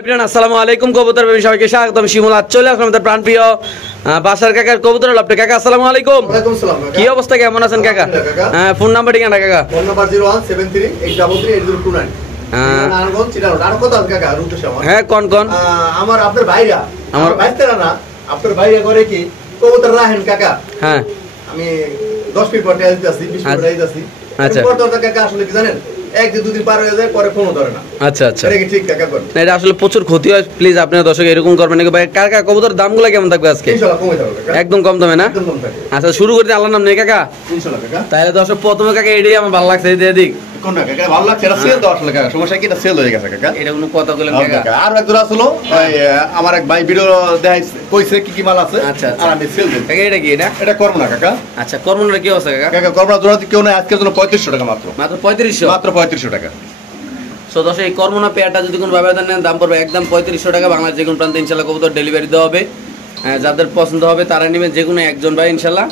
আসসালামু আলাইকুম কবুতর প্রেমী সবাইকে স্বাগতম। শিমুল আজ চলে আসলাম আমাদের প্রাণপ্রিয় বাসার কাকার কবুতর লাভটে। কাকা আসসালামু আলাইকুম। ওয়ালাইকুম আসসালাম কাকা। কি অবস্থা, কেমন আছেন কাকা? হ্যাঁ, ফোন নাম্বার ঠিকানা কাকা? Phone number 01738338029 Narayanganj Chittagong. আর কত আছে কাকা রুট সময়? হ্যাঁ, কোন কোন আমার আপনার ভাইরা আমার ভাইস্তারা না, আপনার ভাইরা করে কি কবুতর রাখেন কাকা। হ্যাঁ, আমি 10 মিনিট পর টাইম দিতেছি, 20 মিনিট টাইম দিতেছি। আচ্ছা। পর দরকার কাকা আসলে কি জানেন, এক দিন দুদিন পার হয়ে যায় পরে ফোনও ধরে না। আচ্ছা আচ্ছা, এটা কি ঠিক কাকা? করেন না, এটা আসলে প্রচুর ক্ষতি হয়। প্লিজ আপনারা দর্শক এরকম করবেন না ভাই। কাকা কবুতর দামগুলো কেমন থাকবে আজকে? ইনশাআল্লাহ কমে যাবে কাকা, একদম কম দামে না? একদম কম থাকে আচ্ছা, শুরু করতে আল্লাহর নাম নেই কাকা? ইনশাআল্লাহ কাকা। তাহলে দর্শক প্রথমে কাকা এটাই আমার ভালো লাগছে, এই দিক কোনটা কাকা ভালো লাগছে? এটা সেল দাও আসলে কাকা, সমস্যা কি এটা সেল হয়ে গেছে কাকা। এটা কোনো কথা বলেন কাকা? আর এক জোড়া ছিল, আমার এক ভাই ভিডিও দেখাইছে, কইছে কি কি মাল আছে। আচ্ছা, আর আমি সেল দিই কাকা। এটা কি এটা? এটা করব না কাকা। আচ্ছা, কর্মটা কি অবস্থা কাকা? কাকা করব না, জোড়া কেউ না, আজকের জন্য 3500 টাকা মাত্র। মাত্র 3500? মাত্র 3500 টাকা। সো দর্শক এই কর্মনা পেয়ারটা যদি কোনো ব্যবধান নেন দাম পড়বে একদম 3500 টাকা। বাংলাদেশ যে কোনো প্রান্তে ইনশাল্লাহ কবুতর ডেলিভারি দেওয়া হবে। যাদের পছন্দ হবে তারা নেবেন, যে কোনো একজন ভাই ইনশাল্লাহ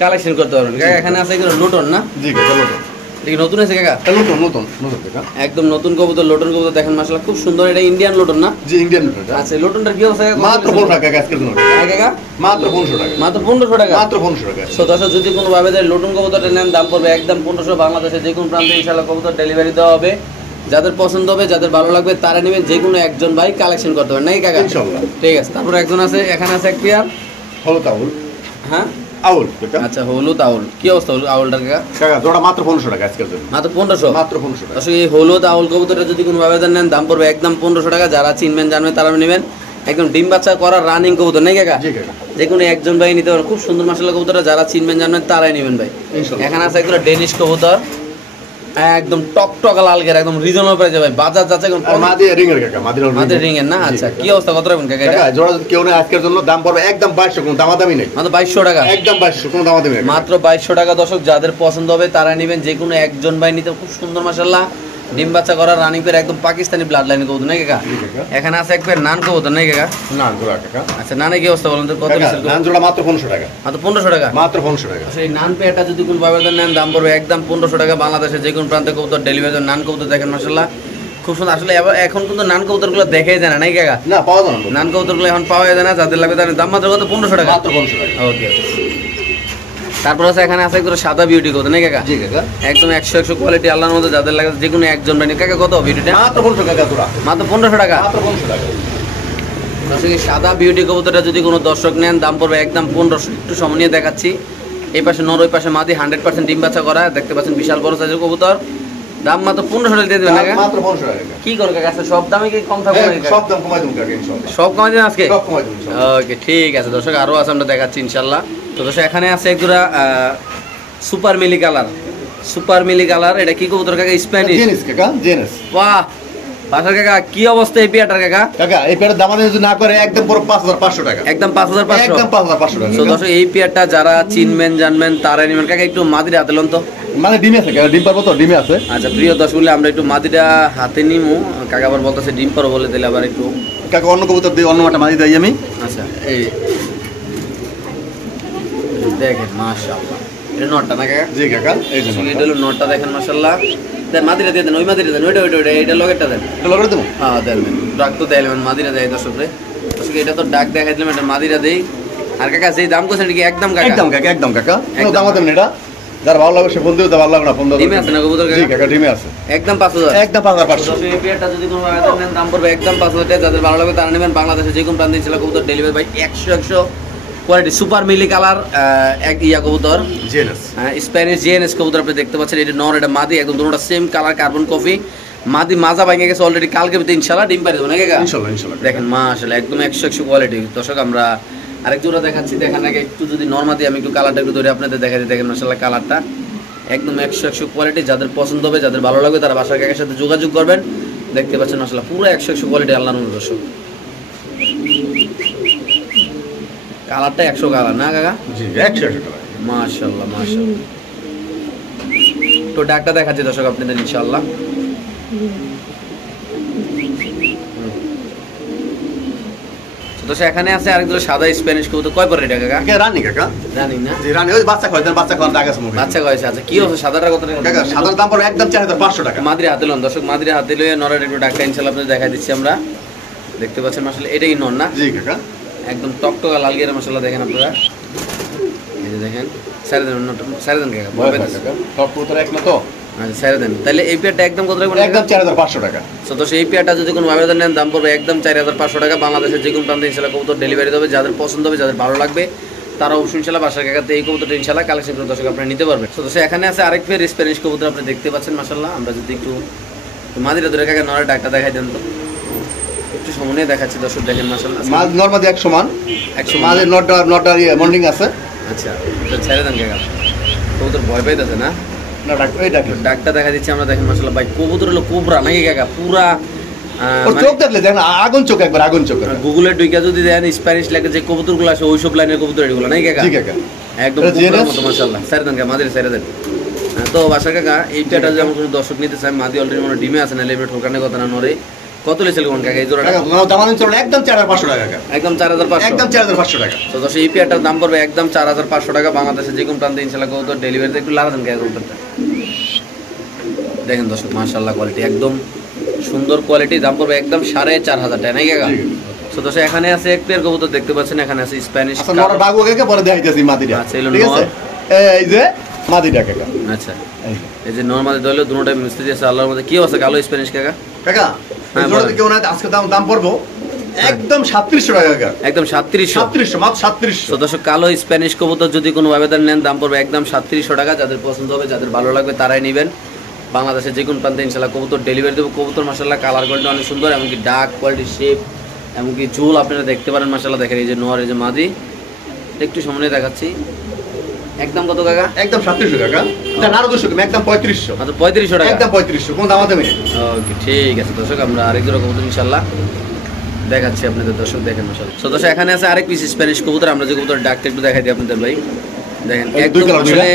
কালেকশন করতে পারবেন। কাকা এখানে আছে কিন্তু লুটন না? জি কাকা, লোটন। এটা নতুন আছে কাকা? নতুন নতুন নতুন কাকা, একদম নতুন কবুতর, লোটন কবুতর দেখেন মাশাআল্লাহ খুব সুন্দর। এটা ইন্ডিয়ান লোটন না? জি ইন্ডিয়ান লোটন। আচ্ছা, লোটনটার কি অবস্থা কাকা? মাত্র 15 টাকা আজকের জন্য। হ্যাঁ কাকা, মাত্র 1500 টাকা। মাত্র 1500 টাকা? মাত্র 1500 টাকা। সো দর্শক যদি কোনো ভাবে লোটন কবুতরটা নেন দাম পড়বে একদম 1500। বাংলাদেশে যে কোনো প্রান্তে ইনশাল্লাহ কবুতর ডেলিভারি দেওয়া হবে। যাদের পছন্দ হবে, যাদের ভালো লাগবে তারা নেবেন, যে কোনো একজন ভাই কালেকশন করতে পারেন নাকি কাকা? ইনশাআল্লাহ। ঠিক আছে। তারপর একজন আছে, এখানে আছে এক পেয়ার। হলুদ আউল। হ্যাঁ, আউল কাকা। আচ্ছা, হলুদ আউল। কি অবস্থা আউলটার কাকা? কাকা জোড়া মাত্র 1500 টাকা আজকের জন্য। মাত্র 1500? মাত্র 1500 টাকা। আসলে এই হলুদ আউল কবুতরটা যদি কোনো ভাবে নেন দাম পড়বে একদম 1500 টাকা। যারা চিনবেন জানবেন তারা নেবেন। একদম ডিম বাচ্চা করা রানিং কবুতর নাকি কাকা? জি কাকা। যে কোনো একজন ভাই নিতে পারেন। খুব সুন্দর মাশাআল্লাহ কবুতরটা, যারা চিনবেন জানবেন তারাই নেবেন ভাই। ইনশাআল্লাহ। এখানে আছে একটা ডেনিশ কবুতর, একদম টকটকা লাল গের, একদম রিজনেবল প্রাইসে ভাই। বাজার যাচ্ছে একদম মাদি রিং এর কাকা, মাদি রিং এর না? আচ্ছা, কি অবস্থা, কত রাখবেন কাকা এটা? কাকা জোড়া যদি কেউ না, আজকের জন্য দাম পড়বে একদম 2200, কোনো দামাদামি নেই। মাত্র 2200 টাকা? একদম 2200, কোনো দামাদামি নেই। মাত্র 2200 টাকা। দর্শক যাদের পছন্দ হবে তারা নেবেন, যে কোনো একজন ভাই নিতে। খুব সুন্দর মাশাআল্লাহ ডিম বাচ্চা করা রানিং পেয়ার, একদম পাকিস্তানি ব্লাড লাইন কবুতর নাকি কাকা? এখানে আছে এক পেয়ার নান কবুতর নাকি কাকা? না জোড়া কাকা। আচ্ছা, নানে কি অবস্থা বলেন তো, কত কাকা পিসের? নান জোড়া মাত্র 1500 টাকা। মাত্র 1500 টাকা? মাত্র 1500 টাকা। সেই নান পেয়ারটা যদি কোনো ভাবে নেন দাম পড়বে একদম 1500 টাকা। বাংলাদেশে যে কোনো প্রান্তে কবুতর ডেলিভারি। নান কবুতর দেখেন মাশাআল্লাহ খুব সুন্দর। আসলে এখন কিন্তু নান কবুতরগুলো দেখাই যায় না নাকি কাকা? না পাওয়া যায় না। নান কবুতরগুলো এখন পাওয়া যায় না। যাদের লাগবে তাদের দাম মাত্র কত? 1500 টাকা? মাত্র 1500 টাকা। ওকে। তারপর আছে এখানে আছে একটু সাদা বিউটি কবুতর নাকি কাকা? জি কাকা। একদম 100 কোয়ালিটি আল্লাহর মধ্যে, যাদের লাগে যে কোনো একজন ভাই কাকা। কত বিউটিটা? মাত্র 1500 টাকা জোড়া। মাত্র 1500 টাকা? মাত্র 1500 টাকা। দর্শক এই সাদা বিউটি কবুতরটা যদি কোনো দর্শক নেন দাম পড়বে একদম 1500। একটু সময় নিয়ে দেখাচ্ছি। এই পাশে নর, ওই পাশে মাদি, 100% ডিম বাচ্চা করা। দেখতে পাচ্ছেন বিশাল বড় সাইজের কবুতর। দাম মাত্র 1500 টাকা দিয়ে দেবেন কাকা? মাত্র 1500 টাকা। কি করে কাকা? আচ্ছা, সব দামে কি কম থাকবে নাকি কাকা? সব দাম কমাই দেব কাকা ইনশাআল্লাহ। সব কমাই দেন আজকে? সব কমাই দেব ইনশাআল্লাহ। ওকে, ঠিক আছে দর্শক, আরো আছে আমরা দেখাচ্ছি ইনশাআল্লাহ। তো দর্শক এখানে আছে একজোড়া সুপার মিলি কালার। সুপার মিলি কালার, এটা কি কবুতর কাকা? স্প্যানিশ? জেনেস কাকা, জেনেস। বাহ বাসার কাকা, কি অবস্থা এই পেয়ারটার কাকা? কাকা এই পেয়ারের দাম যদি না করে একদম পুরো 5500 টাকা। একদম 5500? একদম 5500 টাকা। তো দর্শক এই পেয়ারটা যারা চিনবেন জানবেন তারাই নেবেন। কাকা একটু মাদিরা হাতে লন তো। মানে ডিমে আছে কাকা, ডিম পারবো তো? ডিমে আছে। আচ্ছা, প্রিয় দর্শক আমরা একটু মাদিরা হাতে নিমু। কাকা আবার বলতেছে ডিম পারো বলে দিলে আবার একটু। কাকা অন্য কবুতর দিয়ে অন্য মাটি মাদি দেই আমি। আচ্ছা, এই দেখেন মাশাআল্লাহ, এটা নটটা না কাকা? জি কাকা, এই যে এটা হলো নটটা, দেখেন মাশাআল্লাহ। দেন মাদিরা দিয়ে দেন, ওই মাদিরা দেন, ওইটা এটা লগেরটা দেন। এটা লগে দেবো। হ্যাঁ দেন, ডাক তো দেন, মাদিরা দেয় দর্শক রে। দর্শক এটা তো ডাক দেখাই দিলাম, এটা মাদিরা দেই। আর কাকা যেই দাম করছেন কি একদম কাকা? একদম কাকা, একদম কাকা। একদম। দাম দেন এটা। যার ভালো লাগবে সে ফোন দিও, ভালো লাগবে না ফোন দাও। ডিমে আছে না কবুতর কাকা? জি কাকা, ডিমে আছে। একদম 5000? একদম 5500। দর্শক এই পেয়ারটা যদি কোনো ভাবে নেন দাম পড়বে একদম 5000 টাকা। যাদের ভালো লাগবে তারা নেবেন। বাংলাদেশে যে কোনো প্রান্তে ইনশাআল্লাহ কবুতর ডেলিভারি ভাই। 100 কোয়ালিটি সুপার মিলি কালার এক ইয়া কবুতর, জেনেস। স্প্যানিশ জিএনএস কবুতর আপনি দেখতে পাচ্ছেন। এটা নর, এটা মাদি, একদম দুটোটা সেম কালার, কার্বন কফি। মাদি মাজা ভেঙে গেছে অলরেডি, কালকে ভিতরে ইনশাআল্লাহ ডিম পাড়ে দেবো নাকি কাকা? ইনশাআল্লাহ ইনশাআল্লাহ। দেখেন মাশাআল্লাহ একদম 100 কোয়ালিটি। দর্শক আমরা আরেক জোড়া দেখাচ্ছি, দেখেন আগে একটু যদি নরমাদি আমি একটু কালারটা একটু ধরে আপনাদের দেখাই দিই। দেখেন মাশাআল্লাহ কালারটা একদম 100 কোয়ালিটি। যাদের পছন্দ হবে, যাদের ভালো লাগবে তারা বাসার কাকার সাথে যোগাযোগ করবেন। দেখতে পাচ্ছেন মাশাআল্লাহ পুরো 100 কোয়ালিটি আল্লাহর নামে। দর্শক কালারটা 100 কালার না কাকা? জি 100 টাকা। মাশাআল্লাহ মাশাআল্লাহ। তো ডাকটা দেখাচ্ছি দর্শক আপনাদের ইনশাআল্লাহ। দর্শক এখানে আছে আরেক দুটো সাদা স্প্যানিশ কবুতর। কয় পরে এটা কাকা? কাকা রানী কাকা। জানি না। জি রানী, ওই বাচ্চা খাওয়াই দেন, বাচ্চা খাওয়ান দাগ আছে মুখে। বাচ্চা কয়েছে? আচ্ছা, কি হচ্ছে সাদাটা কত টাকা? কাকা সাদার দাম পড়বে একদম 4500 টাকা। মাদিরা হাতে লন দর্শক, মাদিরা হাতে লইয়ে নরের একটু ডাকটা ইনশাআল্লাহ আপনাদের দেখাই দিচ্ছি আমরা। দেখতে পাচ্ছেন মাশাআল্লাহ, এটাই নন না? জি কাকা। একদম টকটকা লাল গিয়ারের মাশাআল্লাহ, দেখেন আপনারা, এই যে দেখেন, সাইরে দেন কাকা, ভয় পাইতেছে। সব পুরো এক না তো? আচ্ছা সাইরে দেন। তাহলে এই পেয়ারটা একদম কত রাখবেন? একদম 4500 টাকা। তো এই পেয়ারটা যদি কোনো আবেদন নেন দাম পড়বে একদম 4500 টাকা। বাংলাদেশের যে কোনো প্রান্তে ইনশাআল্লাহ কবুতর ডেলিভারি দেবে। যাদের পছন্দ হবে, যাদের ভালো লাগবে, তারা অবশ্যই ইনশাআল্লাহ বাসার কাকাতে এই কবুতরটা ইনশাআল্লাহ কালেকশন করে দর্শক আপনারা নিতে পারবেন। তো এখানে আছে আরেক পেয়ার স্প্যানিশ কবুতর, আপনি দেখতে পাচ্ছেন মাশাআল্লাহ। আমরা যদি একটু মাদিরা ধরে কাকা নরের ডাকটা দেখাই দেন তো, একটু সামনে দেখাচ্ছি দর্শক, দেখেন মাশাআল্লাহ। মাছ নরমাদি 1 সমান, 1 সমান। মাঝে নটার মর্নিং আছে। আচ্ছা, তো ছেড়ে দেন কাকা, কবুতর ভয় পাইতেছে না? না ডাক, এই ডাক, ডাকটা দেখা দিচ্ছি আমরা, দেখেন মাশাআল্লাহ। ভাই কবুতর হলো কোবরা নাকি কাকা? পুরা ওর চোখ দেখলে দেখেন আগুন চোখ, একবার আগুন চোখ। গুগলে ঢুকে যদি দেন স্প্যানিশ লেখা যে কবুতরগুলো আছে ওইসব লাইনের কবুতর এগুলো নাই কাকা? জি কাকা, একদম কোবরার মতো মাশাআল্লাহ। ছেড়ে দেন কাকা, মাদিরে ছেড়ে দেন। তো বাসার কাকা এই পেয়ারটা যদি আমার কোনো দর্শক নিতে চায়, মাদি অলরেডি মনে ডিমে আছে না, লেবে ঠোকানোর কথা না নরে, কত লেছিল কোন কাকা এই জোড়াটা? দাম চলে একদম 4500 টাকা কাকা, একদম 4500, একদম 4500 টাকা। তো দর্শক এই পেয়ারটার দাম পড়বে একদম 4500 টাকা। বাংলাদেশে যে কোনো প্রান্তে ইনশাআল্লাহ কবুতর ডেলিভারিতে একটু লাগা দেন কাকা কবুতরটা। দেখেন দর্শক মাশাআল্লাহ, কোয়ালিটি একদম সুন্দর কোয়ালিটি, দাম পড়বে একদম 4500 টাকা নাকি কাকা? তো দর্শক এখানে আছে এক পেয়ার কবুতর দেখতে পাচ্ছেন, এখানে আছে স্প্যানিশ। আচ্ছা নরটা ডাকবো কাকা, পরে দেখাইতেছি মাদিটা। আচ্ছা এলো ঠিক আছে, নর। এই যে মাদিটা কাকা। আচ্ছা এই যে নরমালি দইলো দুটোটা মিস্ত্রি আছে আল্লাহর মধ্যে। কি আছে কালো স্প্যানিশ কাকা? কাকা এই হ্যাঁ, জোড়াতে বলেন। কেউ না, আজকে দাম পড়বো একদম 3700 টাকা কাকা, একদম 3700, 3700 মাত্র 3700। তো দর্শক কালো স্প্যানিশ কবুতর যদি কোনো আবেদন নেন দাম পড়বে একদম 3700 টাকা। যাদের পছন্দ হবে, যাদের ভালো লাগবে তারাই নেবেন। বাংলাদেশের যে কোনো প্রান্তে ইনশাআল্লাহ কবুতর ডেলিভারি দেবো। কবুতর মাশাআল্লাহ কালার কোয়ালিটি অনেক সুন্দর, এমনকি ডার্ক কোয়ালিটি, শেপ, এমনকি ঝুল আপনারা দেখতে পারেন মাশাআল্লাহ। দেখেন এই যে নর, এই যে মাদি, একটু সামনে দেখাচ্ছি। একদম কত কাকা? একদম 3700 টাকা। এটা আরো 200 কম, একদম 3500, মাত্র 3500 টাকা। একদম 3500, কোন দাম দেবে? ওকে ঠিক আছে দর্শক, আমরা আরেক জোড়া কবুতর ইনশাআল্লাহ দেখাচ্ছি আপনাদের দর্শক, দেখেন মাশাআল্লাহ। তো দর্শক এখানে আছে আরেক পিস স্প্যানিশ কবুতর, আমরা যে কবুতর ডাকটা একটু দেখাই দিই আপনাদের ভাই। দেখেন একদম আসলে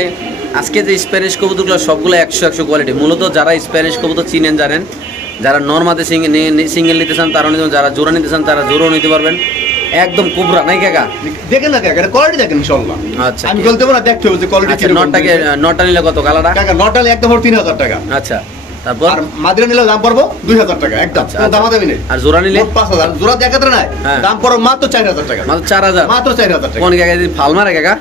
আজকে যে স্প্যানিশ কবুতরগুলো সবগুলো 100 কোয়ালিটি। মূলত যারা স্প্যানিশ কবুতর চিনেন জানেন, যারা নরমাদে সিঙ্গেল নিতে চান তারা নিতে, যারা জোড়া নিতে চান তারা জোড়াও নিতে পারবেন। একদম কোবরা নাই কাকা? দেখেন না কাকা, এটা কোয়ালিটি দেখেন ইনশাআল্লাহ। আচ্ছা আমি বলতে পারবো না, দেখতে হবে যে কোয়ালিটি আচ্ছা, কি। নটটা নিলে কত কালাটা? কাকা নটালে একদম 3000 টাকা। আচ্ছা, তারপর আর মাদিরা নিলে দাম পড়বো 2000 টাকা, একদম আচ্ছা, কোনো দাম দেবে না। আর জোড়া নিলে 5000, জোড়া দেখাতে নাই, হ্যাঁ। দাম পড়ো মাত্র 4000 টাকা, মাত্র 4000, মাত্র 4000 টাকা। কোন কাকা ফাল মারে কাকা?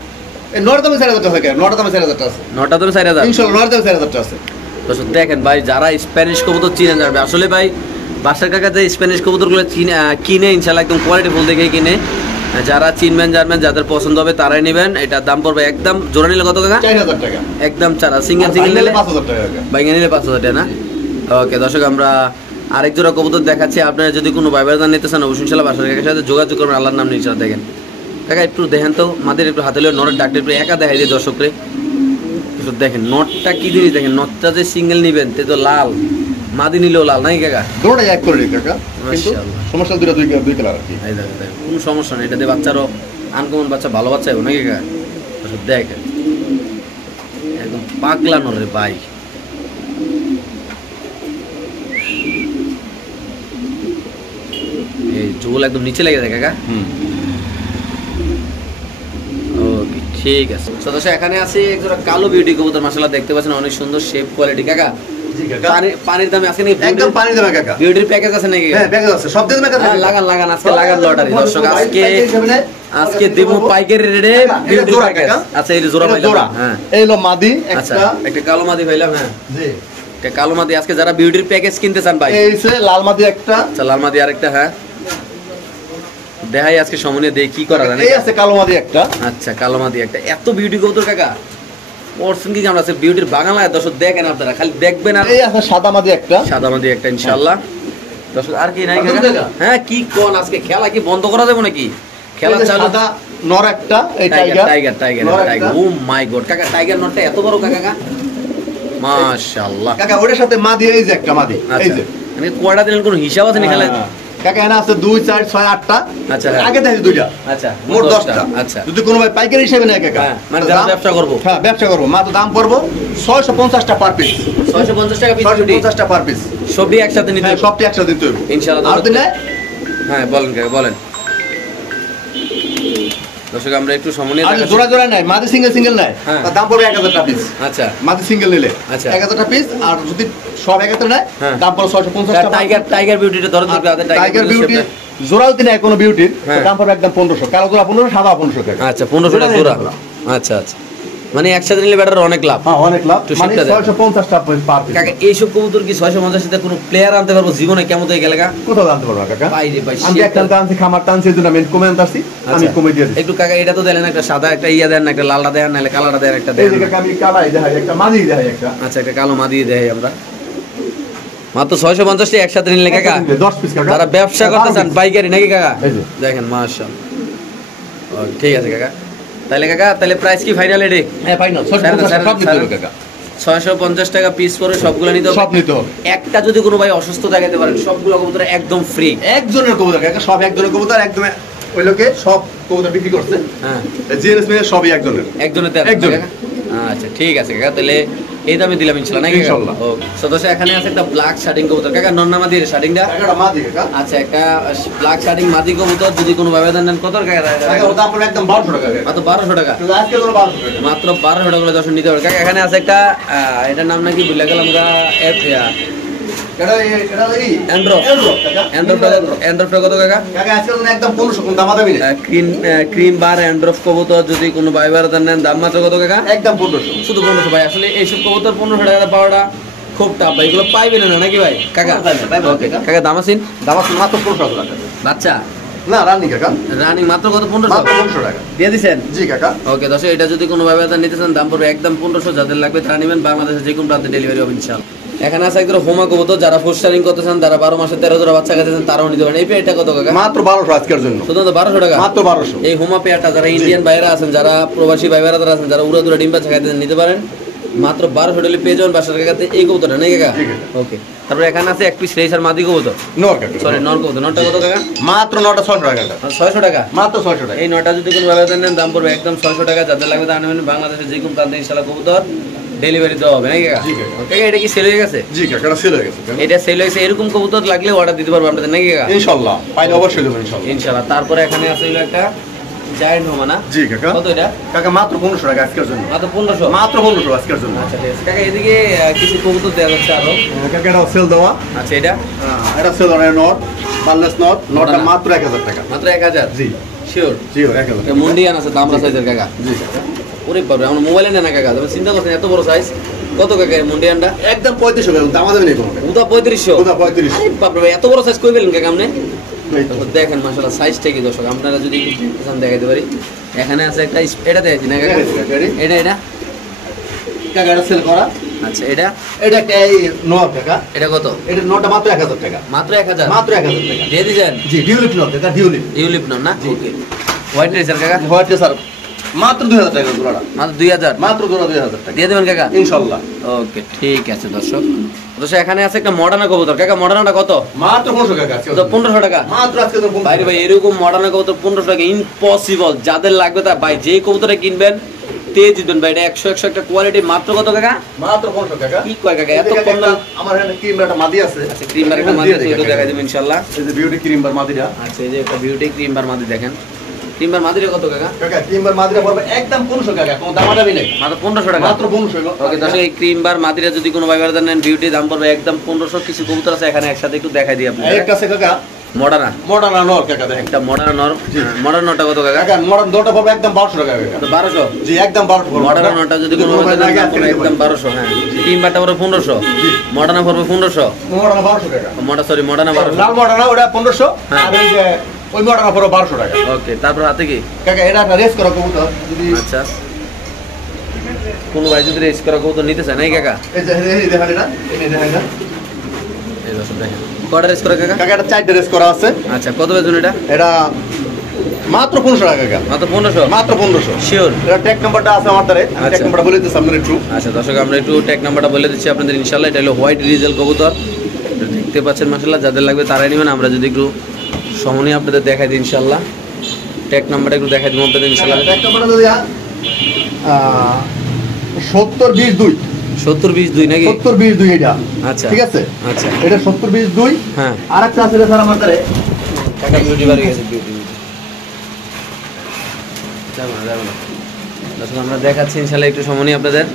এই নটার দামে 4000 টাকা, নটার দামে 4000 টাকা আছে নটা তো 4000। ইনশাআল্লাহ, নটার দামে 4000 টাকা আছে। তো দেখেন ভাই, যারা স্প্যানিশ কবুতর চিনে যাবে আসলে ভাই, বাসার কাকা যে স্প্যানিশ কবুতরগুলো কিনে ইনশাআল্লাহ একদম কোয়ালিটি ফুল দেখে কিনে। যারা চিনবেন জানবেন, যাদের পছন্দ হবে তারাই নেবেন। এটার দাম পড়বে একদম, জোড়া নিলে কত কাকা? 4000 টাকা, একদম চারা, সিঙ্গেল সিঙ্গেল নিলে 5000 টাকা কাকা। বাইঙ্গা নিলে 5000 টাকা না? ওকে দর্শক, আমরা আরেক জোড়া কবুতর দেখাচ্ছি। আপনারা যদি কোনো ব্যবধান নিতে চান অবশ্যই ইনশাআল্লাহ বাসার কাকার সাথে যোগাযোগ করবেন, আল্লাহর নাম নিয়ে দেখেন। কাকা একটু দেখেন তো, মাদের একটু হাতে লিয়ে নরের ডাকটা একটু একা দেখাই দিয়ে দর্শকরে একটু দেখেন। নটটা কি জিনিস দেখেন, নটটা যে সিঙ্গেল নিবেন তে তো লাল, মাদি নিলেও লাল নাই কাকা? দুটোটাই এক করে কাকা, কিন্তু মাশাআল্লাহ। সমস্যা দুই কালার আর কি। এই দেখেন দেখেন, কোনো সমস্যা নেই, এটাতে বাচ্চারও আনকমন বাচ্চা, ভালো বাচ্চা হবে নাকি কাকা? দর্শক দেখেন একদম পাগলা নরে ভাই। এই ঝোল একদম নিচে লেগে যায় কাকা। ওকে ঠিক আছে। তো দর্শক এখানে আছে একজোড়া কালো বিউটি কবুতর, মাশাআল্লাহ দেখতে পাচ্ছেন অনেক সুন্দর শেপ কোয়ালিটি। কাকা জি কাকা, পানির দামে আছে নাকি? একদম পানি দেবে কাকা। বিউটির প্যাকেজ আছে নাকি? হ্যাঁ প্যাকেজ আছে, সব দিন প্যাকেজ আছে। লাগান আজকে লাগান লটারি দর্শক, আজকে দেবো পাইকারি রেটে বিউটির জোড়া প্যাকেজ। কাকা। আচ্ছা এই যে জোড়া পাইলাম, জোড়া, হ্যাঁ এই হলো মাদি আচ্ছা, একটা, একটা কালো মাদি পাইলাম। হ্যাঁ জি একটা কালো মাদি, আজকে যারা বিউটির প্যাকেজ কিনতে চান ভাই, এই হচ্ছে লাল মাদি একটা, আচ্ছা লাল মাদি আরেকটা। হ্যাঁ দেখাই আজকে সময় দিয়ে কি করা জানেন। এই আছে কালো মাদি একটা। আচ্ছা কালো মাদি একটা, এত বিউটি কবুতর কাকা পড়ছেন কি আমরা আছে বিউটির বাগান লাগে দর্শক, দেখেন আপনারা খালি দেখবেন। আর এই আছে সাদা মাদি একটা, সাদা মাদি একটা ইনশাআল্লাহ দর্শক। আর কি নাই আর কাকা? কাকা? হ্যাঁ কি কোন আজকে খেলা কি বন্ধ করা যাবে নাকি? খেলা এই যে চালু। সাদা নর একটা, এই টাইগার টাইগার টাইগার নর টাইগার, একটা। ও মাই গড কাকা, টাইগার নটটা এত বড় কাকা, মাশাআল্লাহ। কাকা ওটার সাথে মাদি, এই যে একটা মাদি, এই আচ্ছা যে আমি কোয়াটা দিলেন কোন হিসাব আছে নি খেলা? হ্যাঁ, কাকা এখানে আছে 2 4 6 8টা। আচ্ছা, হ্যাঁ। আগে দেখি দুইটা, আচ্ছা মোট 10টা। আচ্ছা যদি কোনো ভাই পাইকারি হিসেবে নেয় কাকা, হ্যাঁ, মানে যারা দাম- ব্যবসা করবো। হ্যাঁ ব্যবসা করবো, মাত্র দাম পড়বো 650টা পার পিস, 650 টাকা পিস বিউটি, 650টা পার পিস। সবই একসাথে নিতে হ্যাঁ হবে সবটি একসাথে দিতে হবে ইনশাআল্লাহ। আর দিলে হ্যাঁ বলেন কাকা বলেন। দর্শক আমরা একটু সময় নিয়ে আর দেখাচ্ছি। জোড়া জোড়া নাই, মাদি সিঙ্গেল নাই, হ্যাঁ। তার দাম পড়বে 1000টা পিস। আচ্ছা মাদি সিঙ্গেল নিলে আচ্ছা। 1000টা পিস, আর যদি সব একত্রে নেয় হ্যাঁ। দাম পড়বে 650টা। টাইগার বিউটিটা ধরো আর ধরবে, টাইগার বিউটি জোড়া যদি নেয় কোনো বিউটির হ্যাঁ। দাম পড়বে একদম 1500, কালো জোড়া 1500, সাদা 1500 টাকা। আচ্ছা 1500 টাকা জোড়া। আচ্ছা আচ্ছা, মানে একসাথে নিলে ব্যাটার অনেক লাভ। হ্যাঁ অনেক লাভ, একটু মানে শিখতে দেন। 650 টাকা পার পিস। কাকা এইসব কবুতর কি 650 টাকা কোনো প্লেয়ার আনতে পারবো জীবনে? কেমন হয়ে গেলে কোথাও জানতে পারবা কাকা? ভাই রে ভাই, আমি একটা টানছি, খামার টানছি, এজন্য আমি কমে আনতাছি, আমি আচ্ছা, কমে দিয়ে দিচ্ছি। একটু কাকা এটা তো দেন, একটা সাদা একটা ইয়া দেন, একটা লালটা দেন, নাহলে কালারটা দেন, একটা এই দেন। যে কাকা আমি কালাই দেখাই, একটা মাঝি দেখাই একটা। আচ্ছা, একটা কালো মা দিয়ে দেয় আমরা। মাত্র 650 টাকা একসাথে নিলে কাকা। 10 পিস কাকা। যারা ব্যবসা করতে চান পাইকারি নাকি কাকা? এই যে। দেখেন মাশাআল্লাহ। ঠিক আছে কাকা, তাহলে কাকা তাহলে প্রাইস কি ফাইনাল এডি? হ্যাঁ ফাইনাল 650 সব নিতে হবে কাকা। 650 টাকা পিস করে সবগুলো নিতে হবে। সব নিতে হবে। একটা যদি কোনো ভাই অসুস্থ দেখাতে পারেন, সবগুলো কবুতর একদম ফ্রি। একজনের কবুতর কাকা, সব একজনের কবুতর, একদম ওই লোকে সব কবুতর বিক্রি করছে। হ্যাঁ, জিএনএস মে সবই একজনের। একজনের একজনের। আচ্ছা ঠিক আছে কাকা, তাহলে এই দামে দিলাম ইনশাআল্লাহ নাকি কাকা? ইনশাআল্লাহ। ওকে, সদস্য এখানে আছে একটা ব্ল্যাক শার্টিং কবুতর কাকা, নন্নামা দিয়ে শার্টিংটা। কাকাটা মাঝি কাকা। আচ্ছা, একটা ব্ল্যাক শার্টিং মাদি কবুতর যদি কোনো ভাবে দেন কত টাকা? কাকা ওর দাম পড়বে একদম 1200 টাকা কাকা। মাত্র 1200 টাকা। শুধু আজকে ধরো 1200 টাকা। মাত্র 1200 টাকা করে দর্শন নিতে পারবে কাকা। এখানে আছে একটা এটার নাম নাকি ভুলে গেলাম আমরা, এটা এই অ্যান্ড্রফ। কাকা। অ্যান্ড্রফটা কত কাকা? কাকা আজকে ধরুন একদম 1500, কোন দামাদামি নেই। ক্রিম বার অ্যান্ড্রফ কবুতর যদি কোনো ভাইবার নেন দাম মাত্র কত কাকা? একদম 1500। শুধু 1500 ভাই। আসলে এইসব কবুতর 1500 টাকা পাওয়াটা খুব টাফ ভাই, এগুলো পাইবেন না নাকি ভাই কাকা? পাইবেন, ওকে কাকা, দাম আছেন? দাম আছে মাত্র 1500 টাকা। বাচ্চা না রানি কাকা, রানিং মাত্র কত? মাত্র 1500 1500 টাকা। দিয়ে দিছেন? জি কাকা। ওকে দর্শক, এটা যদি কোনো ভাবে নিতে চান দাম পড়বে একদম 1500। যাদের লাগবে তারা নেবেন, বাংলাদেশের যে কোনো প্রান্তে ডেলিভারি হবে ইনশাআল্লাহ। এখানে আছে একদম হোমা কবুতর, যারা ফোস্টারিং করতে চান, যারা 12 মাসে 13 জোড়া বাচ্চা খাইতে চান, তারাও নিতে পারেন। এই পেয়ারটা কত কাকা? মাত্র 1200 আজকের জন্য। শুধুমাত্র 1200 টাকা। মাত্র 1200। এই হোমা পেয়ারটা যারা ইন্ডিয়ান বাইরে আছেন, যারা প্রবাসী বাইরা যারা আছেন, যারা উড়া দুরা ডিম বাচ্চা খাইতে চান, নিতে পারেন। মাত্র 1200 টাকা পেয়ে যাবেন বাসার কাকাতে এই কবুতরটা নাকি কাকা? জি কাকা। ওকে, তারপর এখানে আছে এক পিস রেসার মাদি কবুতর, নর কাকা। সরি নর কবুতর। নরটা কত কাকা? মাত্র 9টা 600 টাকা কাকা। 600 টাকা। মাত্র 600 টাকা। এই নটা যদি কোনো ভাবে নেন দাম পড়বে একদম 600 টাকা। যাদের লাগবে তারা নেবেন, বাংলাদেশের যে কোনো প্রান্তে ইনশাআল্লাহ কবুতর ডেলিভারি দেওয়া হবে নাকি কাকা? জি কাকা। ওকে, এটা কি সেল হয়ে গেছে? জি কাকা, এটা সেল হয়ে গেছে কাকা। এটা সেল হয়েছে। এরকম কবুতর লাগলে অর্ডার দিতে পারবো আপনাদের নাকি কাকা? ইনশাআল্লাহ পাইলে অবশ্যই দেব ইনশাআল্লাহ। ইনশাআল্লাহ। তারপরে এখানে আছে হলো একটা জায়ান্ট হোমা না? জি কাকা। কত এটা? কাকা মাত্র 1500 টাকা আজকের জন্য। মাত্র 1500। মাত্র 1500 আজকের জন্য। আচ্ছা ঠিক আছে কাকা, এদিকে কিছু কবুতর দেওয়া যাচ্ছে আরো। কাকা এটা সেল দেওয়া। আচ্ছা, এটা এটা সেল দেওয়া নর, বার্লেস নর। নরটা মাত্র 1000 টাকা। মাত্র 1000? জি শিওর? জি 1000 টাকা। মুন্ডিয়ান আছে দামরা সাইজের কাকা। জি কাকা। ওরে বাবা, আমরা মোবাইলে নেয় না কাকা, তবে চিন্তা করছেন এত বড় সাইজ। কত কাকা এই মুন্ডিয়ানটা? একদম 3500 টাকা, দামাদামি নেই কোনো। উদা 3500? ওটা 3500। আরে বাপ রে ভাই, এত বড় সাইজ কই পেলেন কাকা আপনি? এই তো। তারপর দেখেন মাশাআল্লাহ সাইজটা কি দর্শক, আপনারা যদি একটু দেখতে দেখাইতে পারি। এখানে আছে একটা এটা দেখেছি না কাকা? দেখাইছি কাকা, এই। এটা কাকা এটা সেল করা। আচ্ছা, এটা এটা একটা এই নর কাকা। এটা কত? এটা নরটা মাত্র 1000 টাকা। মাত্র 1000? মাত্র 1000 টাকা। দিয়ে দিবেন? জি ডিউলিপ নর কাকা, ডিউলিপ। ইউলিপ না? ওকে। হোয়াইট রেসার কাকা? হোয়াইট স্যার মাত্র 2000 টাকা জোড়াটা। মাত্র 2000? মাত্র জোড়া 2000 টাকা। দিয়ে দেবেন কাকা? ইনশাআল্লাহ। ওকে ঠিক আছে দর্শক। দর্শক এখানে আছে একটা মডার্না কবুতর কাকা, মডার্নাটা কত? মাত্র 1500 টাকা আজকে। তো 1500 টাকা। মাত্র আজকে তো 1500 ভাই ভাই, এরকম মডার্না কবুতর 1500 টাকা ইম্পসিবল। যাদের লাগবে তা ভাই যে কবুতরটা কিনবেন তেজ দিবেন ভাই। এটা 100 একটা কোয়ালিটি। মাত্র কত কাকা? মাত্র 1500 টাকা। কি কয় কাকা, এত কম দাম? আমার এখানে ক্রিম একটা মাদি আছে। আচ্ছা, ক্রিম বার একটা মাদি আছে, এটা দেখাই দেবেন ইনশাআল্লাহ। এই যে বিউটি ক্রিম বার মাদিটা। আচ্ছা, এই যে একটা বিউটি ক্রিম বার মাদি দেখেন। ক্রিম বার মাদিটা কত কাকা? কাকা ক্রিম বার মাদিটা পড়বে একদম 1500 টাকা, কোনো দামাদামি নেই। মাত্র 1500 টাকা। মাত্র 1500। ওকে দর্শক, এই ক্রিম বার মাদিরা যদি কোনো ভাইবার নেন, বিউটি দাম পড়বে একদম 1500। কিছু কবুতর আছে এখানে একসাথে একটু দেখাই দিই আপনাদের। একটা আছে কাকা মডার্না, মডার্ন নর কাকা, দেখেন। একটা মডার্ন নর। মডার্ন নরটা কত কাকা? কাকা মডার্ন দুটো পড়বে একদম 1200 টাকা কাকা। তো 1200? জি একদম 1200 পড়বে। মডার্ন নরটা যদি কোনো ভাবে নেন দাম পড়বে একদম 1200। হ্যাঁ, ক্রিম বারটা পড়বে 1500, মডার্ন পড়বে 1500। মডার্ন 1200 টাকা। মডার্ন 1200। লাল মডার্ন ওটা 1500। হ্যাঁ। আর এই যে ওই মডার্ন পড়বে 1200 টাকা। ওকে, তারপর হাতে কি কাকা এটা একটা রেস করা কবুতর, যদি আচ্ছা কোন ভাই যদি রেস করা কবুতর নিতে চায় নাই কাকা? এই যে এই দেখেন এটা, এই দেখেন এটা। এই দর্শক দেখেন কয়টা রেস করা কাকা? কাকা এটা 4টা রেস করা আছে। আচ্ছা, কত বেতন এটা? এটা মাত্র 1500 টাকা কাকা। মাত্র 1500? মাত্র 1500। শিওর? এটা ট্যাগ নাম্বারটা আছে আমার দ্বারে, আমি ট্যাগ আচ্ছা। নাম্বারটা বলে দিচ্ছি আপনাদের একটু। আচ্ছা দর্শক, আমরা একটু ট্যাগ নাম্বারটা বলে দিচ্ছি আপনাদের ইনশাআল্লাহ। এটা হলো হোয়াইট রিজেল কবুতর, এটা দেখতে পাচ্ছেন মাশাআল্লাহ। যাদের লাগবে তারাই নেবেন। আমরা যদি একটু সময় আপনাদের দেখাই দিই ইনশাআল্লাহ, ট্যাগ নাম্বারটা একটু দেখাই দিব আপনাদের ইনশাআল্লাহ। ট্যাগ নাম্বারটা যদি 7022 70-20-2 নাকি? 7022 এটা। আচ্ছা ঠিক আছে, আচ্ছা। এটা 7022। হ্যাঁ, আরেকটা আছে রে স্যার আমার দ্বারে। টাকা বিউটি বাড়ি গেছে, বিউটি যাবো না। দর্শক আমরা দেখাচ্ছি ইনশাআল্লাহ একটু সময় আপনাদের।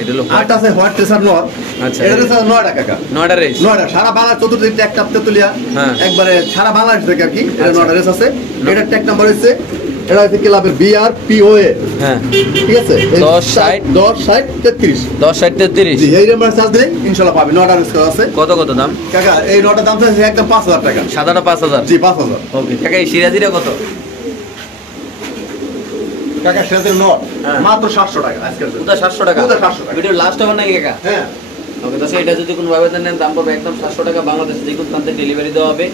এটা হলো আরেকটা আছে হোয়াইট ট্রেসার নর। আচ্ছা। এটা হচ্ছে 9 টাকা কাকা। 9টা রেস। 9টা সারা বাংলা চতুর্দিক ট্যাগ টাপতে তুলিয়া হ্যাঁ। একবারে সারা বাংলাদেশ থেকে আর কি এটা আচ্ছা। 9টা রেস আছে। এটার ট্যাগ নাম্বার হচ্ছে এটা হচ্ছে ক্লাবের BRPOA। হ্যাঁ ঠিক আছে 10 60 10 60 33 10 60 33। জি এই নাম্বার চার্জ দিলে ইনশাআল্লাহ পাবে। 9টা রেস করা আছে কত কত দাম? কাকা। এই 9টার দাম আছে একদম 5000 টাকা। সাদাটা 5000। জি 5000 ওকে কাকা এই সিরাজিটা কত? কাকা সেটাতে নট হ্যাঁ। মাত্র 700 টাকা আজকের জন্য। পুরো 700 টাকা। পুরো 700 টাকা। ভিডিও লাস্ট হবে নাকি কাকা? হ্যাঁ ওকে তো এটা যদি কোনো ভাবে নেন দাম পড়বে একদম 700 টাকা। বাংলাদেশে যে কোনো প্রান্তে ডেলিভারি দেওয়া হবে।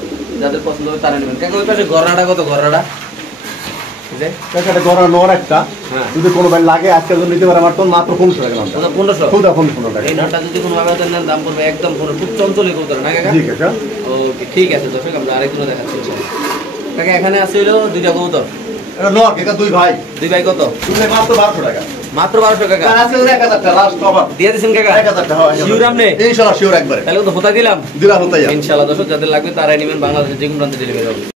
যাদের পছন্দ হবে তারা নেবেন। কাকা ওই পাশে গরনাটা কত? গরনাটা এই যে কাকা এটা গড়া নর একটা হ্যাঁ। যদি কোনো ভাই লাগে আজকের জন্য নিতে পারে আমার তো মাত্র 1500 টাকা দাম। ওটা 1500। খুদা 1500 টাকা। এই নটটা যদি কোনো ভাবে নেন দাম পড়বে একদম 15। খুব চঞ্চল এই কবুতর না কাকা? জি কাকা। ওকে ঠিক আছে দর্শক আমরা আরেকগুলো দেখাচ্ছি ইনশাআল্লাহ। কাকা এখানে আছে হলো দুইটা কবুতর। এটা নর কাকা দুই ভাই। দুই ভাই কত? দুই ভাই মাত্র 1200 টাকা। মাত্র 1200 টাকা। আর আজকে 1000 টাকা লাস্ট কভার। দিয়ে দিছেন কাকা? 1000 টাকা হয়। শিওর আপনি? ইনশাআল্লাহ শিওর একবারে। তাহলে তো হতা দিলাম দিলা হতাইয়া। ইনশাআল্লাহ। দর্শক যাদের লাগবে তারাই নেবেন। বাংলাদেশের যে কোনো প্রান্তে ডেলিভারি হবে।